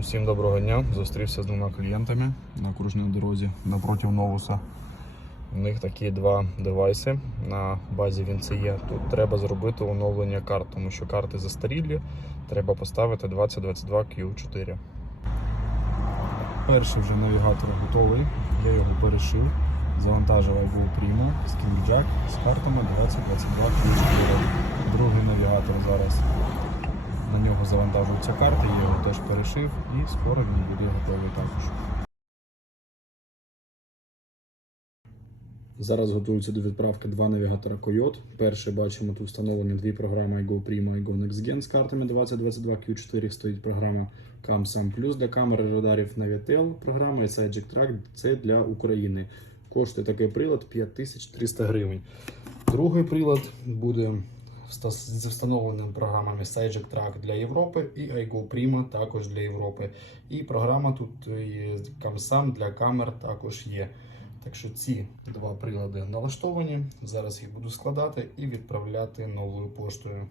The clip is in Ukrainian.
Усім доброго дня. Зустрівся з двома клієнтами на окружній дорозі напроти Новуса. У них такі два девайси на базі VNCE. Тут треба зробити оновлення карт, тому що карти застарілі. Треба поставити 2022 Q4. Перший вже навігатор готовий. Я його перешив. Завантажив iGo Primo з KingJack з картами 2022 Q4. Другий навігатор зараз на нього завантажуються карти, я його теж перешив і скоро він буде готовий також. Зараз готуються до відправки два навігатора Coyote. Перший бачимо тут встановлені дві програми iGo Primo і iGo NextGen з картами 2022 Q4. Стоїть програма CamSam Plus для камери радарів Navitel програма і Sidejack Track це для України. Коштує такий прилад 5300 гривень. Другий прилад буде зі встановленими програмами Sidejack Track для Європи і iGo Prima також для Європи. І програма тут є CamSam для камер також є. Так що ці два прилади налаштовані. Зараз їх буду складати і відправляти новою поштою.